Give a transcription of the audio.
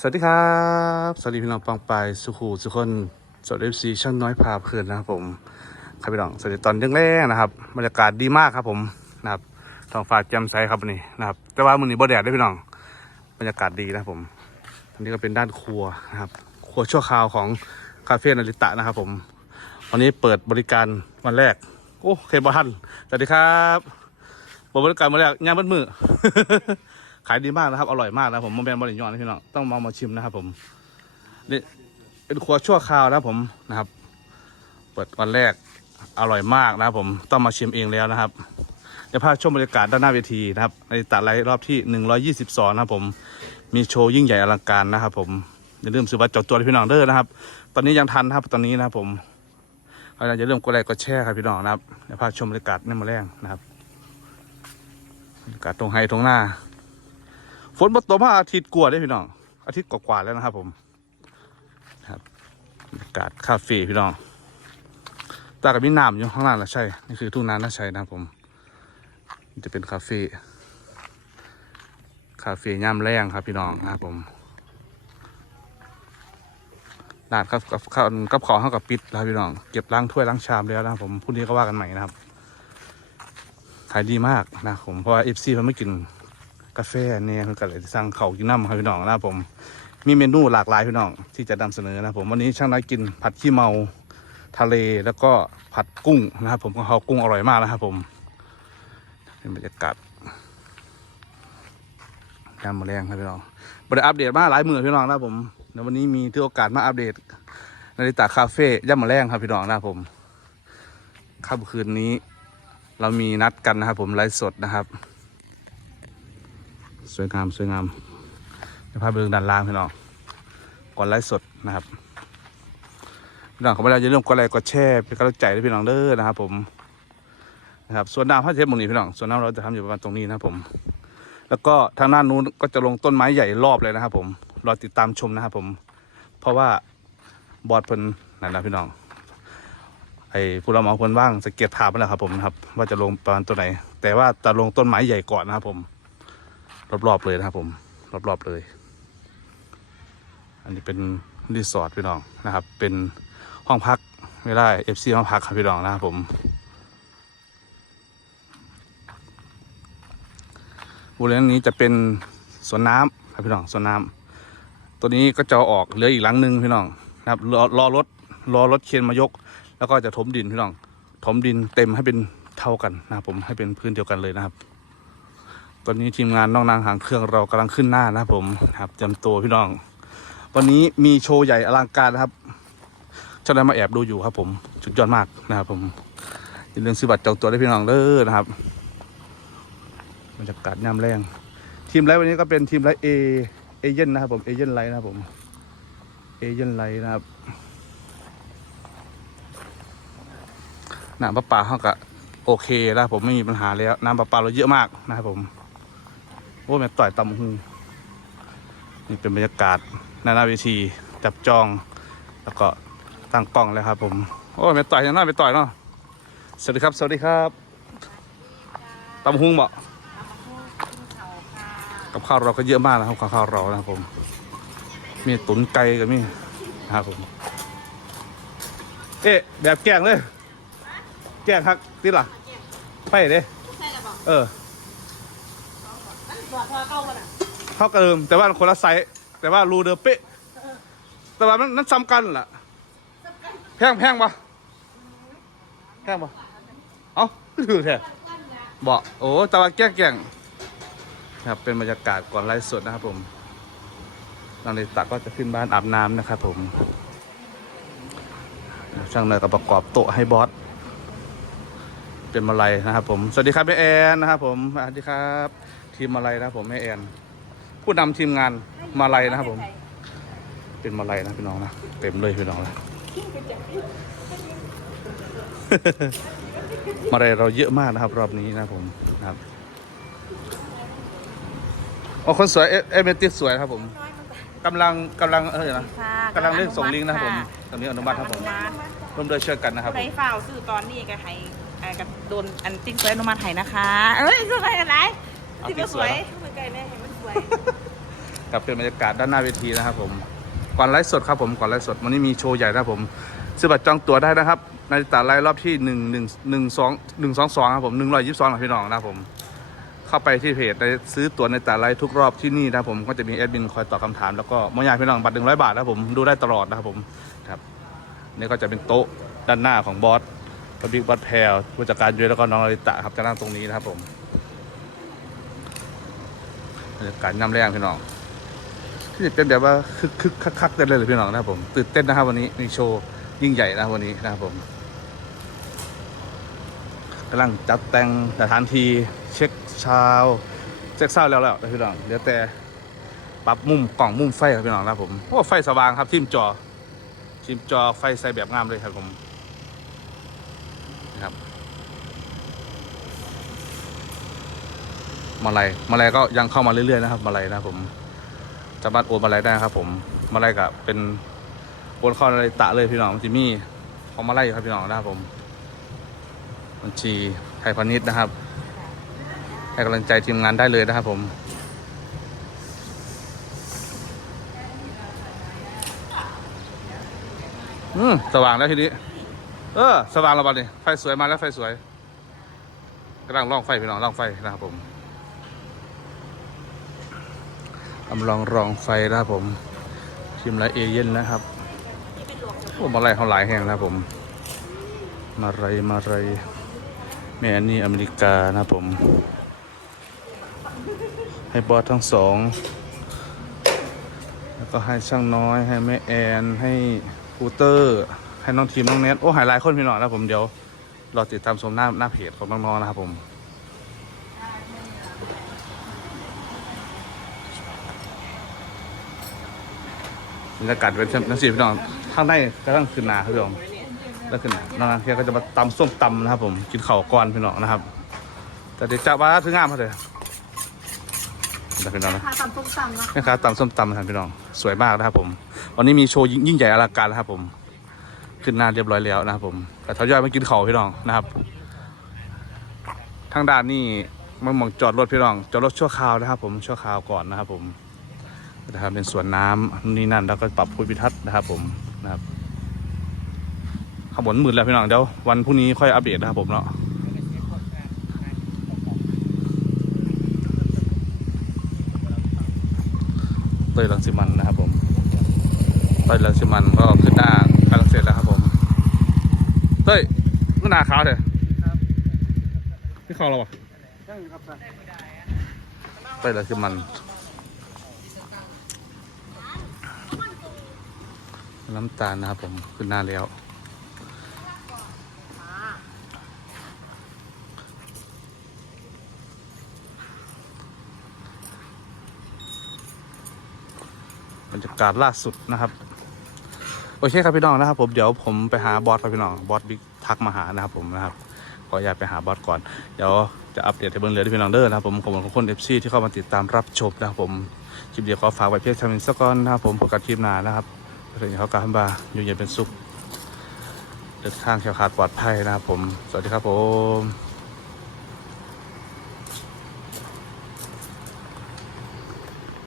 สวัสดีครับ สวัสดีพี่น้องปองไปายสุขูสุคนสวัสดีซีช่างน้อยพาเพลินนะครับผมครับพี่น้องสวัสดีตอนเรื่องแรกนะครับบรรยากาศดีมากครับผมนะครับท้องฟ้าแจ่มใสครับวันนี้นะครับ แต่ว่ามื้อนี้บ่แดดด้พี่น้องบรรยากาศดีนะครับผมอันนี้ก็เป็นด้านครัวนะครับ ครัวชั่วคราวของคาเฟ่นาริตะนะครับผมวันนี้เปิดบริการวันแรกโอ้เคบอทันสวัสดีครับบริการวันแรกย่างมืดมือ ขายดีมากนะครับ อร่อยมากนะครับผมโมแมนบริยอนนะพี่น้องต้องมามาชิมนะครับผมนี่เป็นครัวชั่วคราวนะผมนะครับ เปิดวันแรกอร่อยมากนะครับผมต้องมาชิมเองแล้วนะครับเดี๋ยวพาชมบรรยากาศด้านหน้าเวทีนะครับในตัดไลฟ์รอบที่ 122 นะครับผมมีโชว์ยิ่งใหญ่อลังการนะครับผมอย่าลืมซื้อบัตรจองตัวพี่น้องเด้อนะครับ ตอนนี้ยังทันนะครับตอนนี้นะครับผมเราะฉะนั้นอย่าลืมกดไลค์กดแชร์ครับพี่น้องนะครับเดี๋ยวพาชมบรรยากาศในมาแรงนะครับบรรยากาศตรงไฮตรงหน้า ฝนมาตกมาอาทิตย์กว่าได้พี่น้อง อาทิตย์กว่าๆแล้วนะครับ ผมครับบรรยากาศคาเฟ่พี่น้องตากับมีน้ำอยู่ข้างล่างนะใช่ นี่คือทุ่งนาน่าใชัยนะครับผมจะเป็นคาเฟ่คาเฟ่ย่ามแรงครับพี่น้องนะครับผมร้านครับกับข้าวกับของข้าวกับปิดแล้วพี่น้อง เก็บล้างถ้วยล้างชามแล้วนะครับผมพรุ่งนี้ก็ว่ากันใหม่นะครับขายดีมากนะครับผมเพราะว่าเอฟซีมันไม่กิน กาแฟเนี่ยคือก็เลยสั่งเขาวกินน้ำครับพี่น้องนะครับผมมีเมนูหลากหลายพี่น้องที่จะนำเสนอนะครับผมวันนี้ช่างน้อยกินผัดขี้เมาทะเลแล้วก็ผัดกุ้งนะครับผมของเขากุ้งอร่อยมากนะครับผมเป็นบรรยากาศยามมาแรงครับพี่น้องบริอัปเดตมาหลายมือพี่น้องนะครับผมเดี๋ยววันนี้มีที่โอกาสมาอัปเดตนาฬิตาคาเฟ่ย่ามมาแรงครับพี่น้องนะครับผมค่ำคืนนี้ เรามีนัดกันนะครับผมไลฟ์สดนะครับ สวยงามสวยงามเดี๋ยวพาไปดูด้านล่างพี่น้องก่อนไลฟ์สดนะครับพี่น้องเขาไม่ได้จะเรื่องกดไลค์กดแชร์เป็นกำลังใจให้พี่น้องเด้อนะครับ ผมนะครับส่วนน้ำพระเทพมุงนี้พี่น้องส่วนน้ำเราจะทำอยู่ประมาณตรงนี้นะครับผม แล้วก็ทางด้านนู้นก็จะลงต้นไม้ใหญ่รอบเลยนะครับ ผมรอติดตามชมนะครับผม เพราะว่าบอดเพิ่นนั่นนะพี่น้องไอ้ผู้รับเหมาเพิ่นว่างสเก็ตภาพไปแล้วครับผมนะครับว่าจะลงประมาณตัวไหน แต่ว่าจะลงต้นไม้ใหญ่ก่อนนะครับผม รอบๆเลยนะครับผมรอบๆเลย อันนี้เป็นรีสอร์ทพี่น้องนะครับ เป็นห้องพักไม่ได้เอฟซีห้องพักครับพี่น้องนะครับผมบริเวณนี้จะเป็นสวนน้ำครับพี่น้องสวนน้ำตัวนี้ก็จะออกเหลืออีกหลังหนึ่งพี่น้องนะครับรอรอรถรอรถเคนมายก แล้วก็จะถมดินพี่น้องถมดินเต็มให้เป็นเท่ากันนะครับผมให้เป็นพื้นเดียวกันเลยนะครับ ตอนนี้ทีมงานน้องนางหางเครื่องเรากำลังขึ้นหน้านะผมครับเตรียมตัวพี่น้อง วันนี้มีโชว์ใหญ่อลังการนะครับเจ้าได้มาแอบดูอยู่ครับผมสุดยอดมากนะครับผมอย่าลืมซื้อบัตรจองตัวได้พี่น้องเด้อนะครับบรรยากาศย่ำแรง ทีมไลฟ์วันนี้ก็เป็นทีมไลฟ์เอเอเย่นนะครับผมเอเย่นไลฟ์นะครับผมเอเย่นไลฟ์นะครับน้ำประปาเขากะโอเคแล้วผมไม่มีปัญหาแล้วน้ำประปาเราเยอะมากนะครับผม โอ้แม่ต่อยตำหูนี่เป็นบรรยากาศหนาหน้าเวทีจับจอง แล้วก็ตั้งกล้องแล้วครับ ผม โอ้แม่ต่อยยังน่าไปต่อยเนาะสวัสดีครับ สวัสดีครับตำหุงบอกกับข้าวเราก็เยอะมากนะครับกับข้าวเรานะครับผม มีตุ๋นไก่กับมีนะครับผม เอ๊ะแบบแกงเลย แกงครับติดล่ะไปเล้วบอกเออ มันบอดพอเก้ากันอะเท่ากันเดิมแต่ว่าคนละไซส์แต่ว่ารูเดิมเป๊ะ แต่ว่ามันนั้นซ้ำกันล่ะ แพงแพงปะแพงปะเอ้าถือแท้บอกโอ้แต่ว่าแก้งแก่งครับเป็นบรรยากาศก่อนไลฟ์สดนะครับผมนางเลตักก็จะขึ้นบ้านอาบน้ำนะครับผมช่างเนยก็ประกอบโต๊ะให้บอสเป็นมาลัยนะครับผม สวัสดีครับแม่แอนนะครับผมสวัสดีครับ ทีมมาลัยนะครับผมแม่แอนผู้นำทีมงานมาลัยนะครับผม เป็นมาลัยนะพี่น้องนะเต็มเลยพี่น้องนะมาลัยเราเยอะมากนะครับ รอบนี้นะครับผมนะครับโอ้คนสวยเอเอเมติสสวยนะครับผมกำลังกำลังเออนะค่ะกำลังเร่งส่งลิงก์นะครับผมตอนนี้อนุมัติครับผมร่วมด้วยช่วยกันนะครับผในมฝ่าวสื่อตอนนี้ก็ให้เอ่อกับโดนอันติ้งสวยอนุมัติให้นะคะ เอ้ยคืออะไรกันไห นที่มันสวยเหมือนกันเนี่ยเห็นมันสวยกกับเป็นบรรยากาศด้านหน้าเวทีนะครับผมก่อนไลฟ์สดครับผมก่อนไลฟ์สดวันนี้มีโชว์ใหญ่นะครับผมซื้อบัตรจองตั๋วได้นะครับ ในตลาดไลฟ์รอบที่หนึ่งหนึ่งหนึ่งสองหนึ่งสองสองครับผมหนึ่งร้อยยี่สิบสองพี่น้องนะครับผมเข้าไปที่เพจในซื้อตั๋วในแต่ไลฟ์ทุกรอบที่นี่นะครับผมก็จะมีแอดมินคอยตอบคำถามแล้วก็มอยาพี่น้องบัตรหนึ่งร้อยบาทนะครับผมดูได้ตลอดนะครับผมครับนี่ก็จะเป็นโต๊ะด้านหน้าของบอสพบิ๊กบอสแพลผู้จัดการยุ้ยแล้วก็น้องลลิตะครับจะนั่งตรงนี้นะครับผมบรรยา กาศย่ำแรงพี่น้องที่เป็นแบบว่าคึกคึกคักคักๆกันเลยพี่น้องนะครับผมตื่นเต้นนะครับวันนี้มีโชว์ยิ่งใหญ่นะวันนี้นะครับผมกำลังจัดแต่งสถานที่เช็คเช้าเช็คเช้าแล้วแล้วพี่น้องเดี๋ยวแต่ปรับมุมกล่องมุมไฟครับพี่น้องนะครับผมโอ้ไฟสว่างครับทิมจอทิมจอไฟใส่แบบงามเลยครับผมนะครับ มาลัยมาลัยก็ยังเข้ามาเรื่อยๆนะครับมาลัยนะครับผมสามารถโอนมาลัยได้ครับ ผมมาลัยกับเป็นโอนเข้าในตะเลยพี่น้องจิมี่ของมาลัยครับพี่น้องนะครับผมบัญชีไทยพาณิชย์นะครับให้กำลังใจทีมงานได้เลยนะครับผมอืมสว่างแล้วทีนี้ เออ สว่างแล้วบัดนี้ไฟสวยมาแล้วไฟสวยกำลังล่องไฟพี่น้องล่องไฟนะครับผมกำลังรองไฟนะครับผมทีมไรเอเย่นนะครับโอ้มาไล่เขาหลายแห่งนะผม มาไรมาไรแม่อันนี่อเมริกานะผม ให้บอสทั้งสอง แล้วก็ให้ช่างน้อย ให้แม่แอน ให้คูเตอร์ ให้น้องทีมน้องเน็ตโอ้หายหลายคนพี่น้องนะผมเดี๋ยวรอติดตามชมหน้าหน้าเพจของน้องๆนะครับผม รรยากาศเป็นนังสีพี่น้องข้างในกำลังขึ้นหนาครับพี่น้องแล้วขึ้นน้องนักเที่ยวก็จะมาตำส้มตำนะครับ ผมกินข้าวก่อนพี่น้องนะครับ แต่เดี๋ยวจะว่าถึงงามเขาเลยเดี๋ยวพี่น้องนะค่ะตำส้มตำนะแม่ค้าตำส้มตำนะครับพี่น้องสวยมากนะครับผม วันนี้มีโชว์ยิ่งยิ่งใหญ่อลังการนะครับผม ขึ้นหน้าเรียบร้อยแล้วนะครับผมแต่ทยอยมากินข้าวพี่น้องนะครับทางด้านนี่มันมองจอดรถพี่น้องจอดรถชั่วคราวนะครับ ผมชั่วคราวก่อนนะครับผม นะครับเป็นสวนน้ำนี่นั่นแล้วก็ปรับภูมิทัศน์นะครับผมนะครับขบวนมืดแล้วพี่น้องเดี๋ยววันพรุ่งนี้ค่อยอัปเดตนะครับผมเนาะเตยลังสิมันนะครับผมเตยลังสิมันก็ขึ้นหน้ากำลังเสร็จแล้วครับผมเต้ยมันหนาขาวเถอะพี่เขาเราปะเตยลังสิมัน น้ำตาลนะครับผมขึ้นหน้าแล้ว บรรยากาศล่าสุดนะครับ โอเคครับพี่น้องนะครับ ผมเดี๋ยวผมไปหาบอสครับพี่น้องบอสบิ๊กทักมาหานะครับผมนะครับขออยากไปหาบอสก่อน เดี๋ยวจะอัปเดตให้เบิ่งเรือที่พี่น้องเด้อนะครับผมขอบคุณทุกคนเอฟซีที่เข้ามาติดตามรับชมนะครับผมคลิปเดียวขอฝากไว้เพียงเท่านี้สักก่อนนะครับผมพบกันคลิปหน้านะครับ เรื่องเขาการบาอยู่เย็นเป็นสุข เดินทางแข็งขาดปลอดภัยนะครับผม สวัสดีครับผม